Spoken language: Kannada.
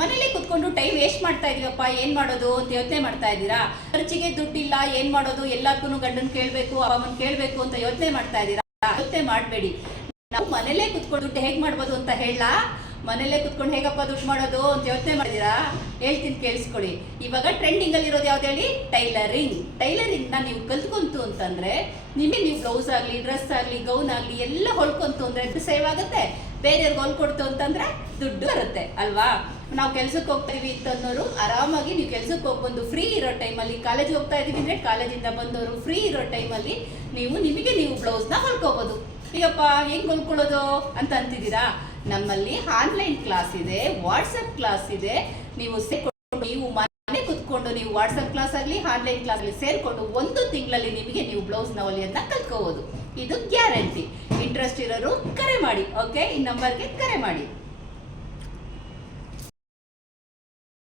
ಮನೇಲಿ ಕುತ್ಕೊಂಡು ಟೈಮ್ ವೇಸ್ಟ್ ಮಾಡ್ತಾ ಇದೀವಪ್ಪ, ಏನ್ ಮಾಡೋದು ಅಂತ ಯೋಚನೆ ಮಾಡ್ತಾ ಇದ್ದೀರಾ? ಖರ್ಚಿಗೆ ದುಡ್ಡಿಲ್ಲ, ಏನ್ ಮಾಡೋದು, ಎಲ್ಲದಕ್ಕೂ ಗಂಡನ್ ಕೇಳ್ಬೇಕು, ಅವನ್ ಕೇಳ್ಬೇಕು ಅಂತ ಯೋಚನೆ ಮಾಡ್ತಾ ಇದ್ದೀರಾ? ಯೋಚನೆ ಮಾಡಬೇಡಿ. ನಾವು ಮನೇಲೆ ಕುತ್ಕೊಂಡು ದುಡ್ಡು ಹೇಗ್ ಮಾಡ್ಬೋದು ಅಂತ ಹೇಳ. ಮನೇಲೆ ಕುತ್ಕೊಂಡು ಹೇಗಪ್ಪ ದುಡ್ಡು ಮಾಡೋದು ಅಂತ ಯೋಚನೆ ಮಾಡಿದಿರಾ? ಹೇಳ್ತೀನಿ, ಕೇಳಿಸ್ಕೊಳ್ಳಿ. ಇವಾಗ ಟ್ರೆಂಡಿಂಗ್ ಅಲ್ಲಿ ಇರೋದು ಯಾವ್ದು ಹೇಳಿ? ಟೈಲರಿಂಗ್ ನ ನೀವು ಕಲ್ತ್ಕೊಂತು ಅಂತಂದ್ರೆ ನಿಮಗೆ ನೀವು ಬ್ಲೌಸ್ ಆಗ್ಲಿ, ಡ್ರೆಸ್ ಆಗ್ಲಿ, ಗೌನ್ ಆಗ್ಲಿ ಎಲ್ಲ ಹೊಲ್ಕೊಂತು ಅಂದ್ರೆ ಸೇವ್ ಆಗುತ್ತೆ. ಬೇರೆಯವ್ರಿಗೆ ಹೊಲ್ಕೊಡ್ತು ಅಂತಂದ್ರೆ ದುಡ್ಡು ಬರುತ್ತೆ ಅಲ್ವಾ? ನಾವು ಕೆಲ್ಸಕ್ಕೆ ಹೋಗ್ತೀವಿ ಅಂತನ್ನೋರು ಆರಾಮಾಗಿ ನೀವು ಕೆಲ್ಸಕ್ಕೆ ಹೋಗ್ಬಂದು ಫ್ರೀ ಇರೋ ಟೈಮಲ್ಲಿ, ಕಾಲೇಜ್ ಹೋಗ್ತಾ ಇದೀವಿ ಅಂದ್ರೆ ಕಾಲೇಜಿಂದ ಬಂದವರು ಫ್ರೀ ಇರೋ ಟೈಮಲ್ಲಿ ನಿಮಗೆ ನೀವು ಬ್ಲೌಸ್ನ ಹೊಲ್ಕೋಬಹುದು. ಈಗಪ್ಪ ಹೆಂಗ್ ಹೊಲ್ಕೊಳ್ಳೋದು ಅಂತ ಅಂತಿದ್ದೀರಾ? ನಮ್ಮಲ್ಲಿ ಆನ್ಲೈನ್ ಕ್ಲಾಸ್ ಇದೆ, ವಾಟ್ಸಪ್ ಕ್ಲಾಸ್ ಇದೆ. ನೀವು ಮನೆ ಕುತ್ಕೊಂಡು ನೀವು ವಾಟ್ಸಪ್ ಕ್ಲಾಸ್ ಆಗಲಿ, ಆನ್ಲೈನ್ ಕ್ಲಾಸ್ ಆಗಲಿ ಸೇರ್ಕೊಂಡು 1 ತಿಂಗಳಲ್ಲಿ ನಿಮಗೆ ನೀವು ಬ್ಲೌಸ್ನ ಹೊಲಿಯೋದನ್ನ ಕಲ್ತ್ಕೋಬಹುದು. ಇದು ಗ್ಯಾರಂಟಿ. ಇಂಟ್ರೆಸ್ಟ್ ಇರೋರು ಕರೆ ಮಾಡಿ. ಓಕೆ, ಈ ನಂಬರ್ಗೆ ಕರೆ ಮಾಡಿ.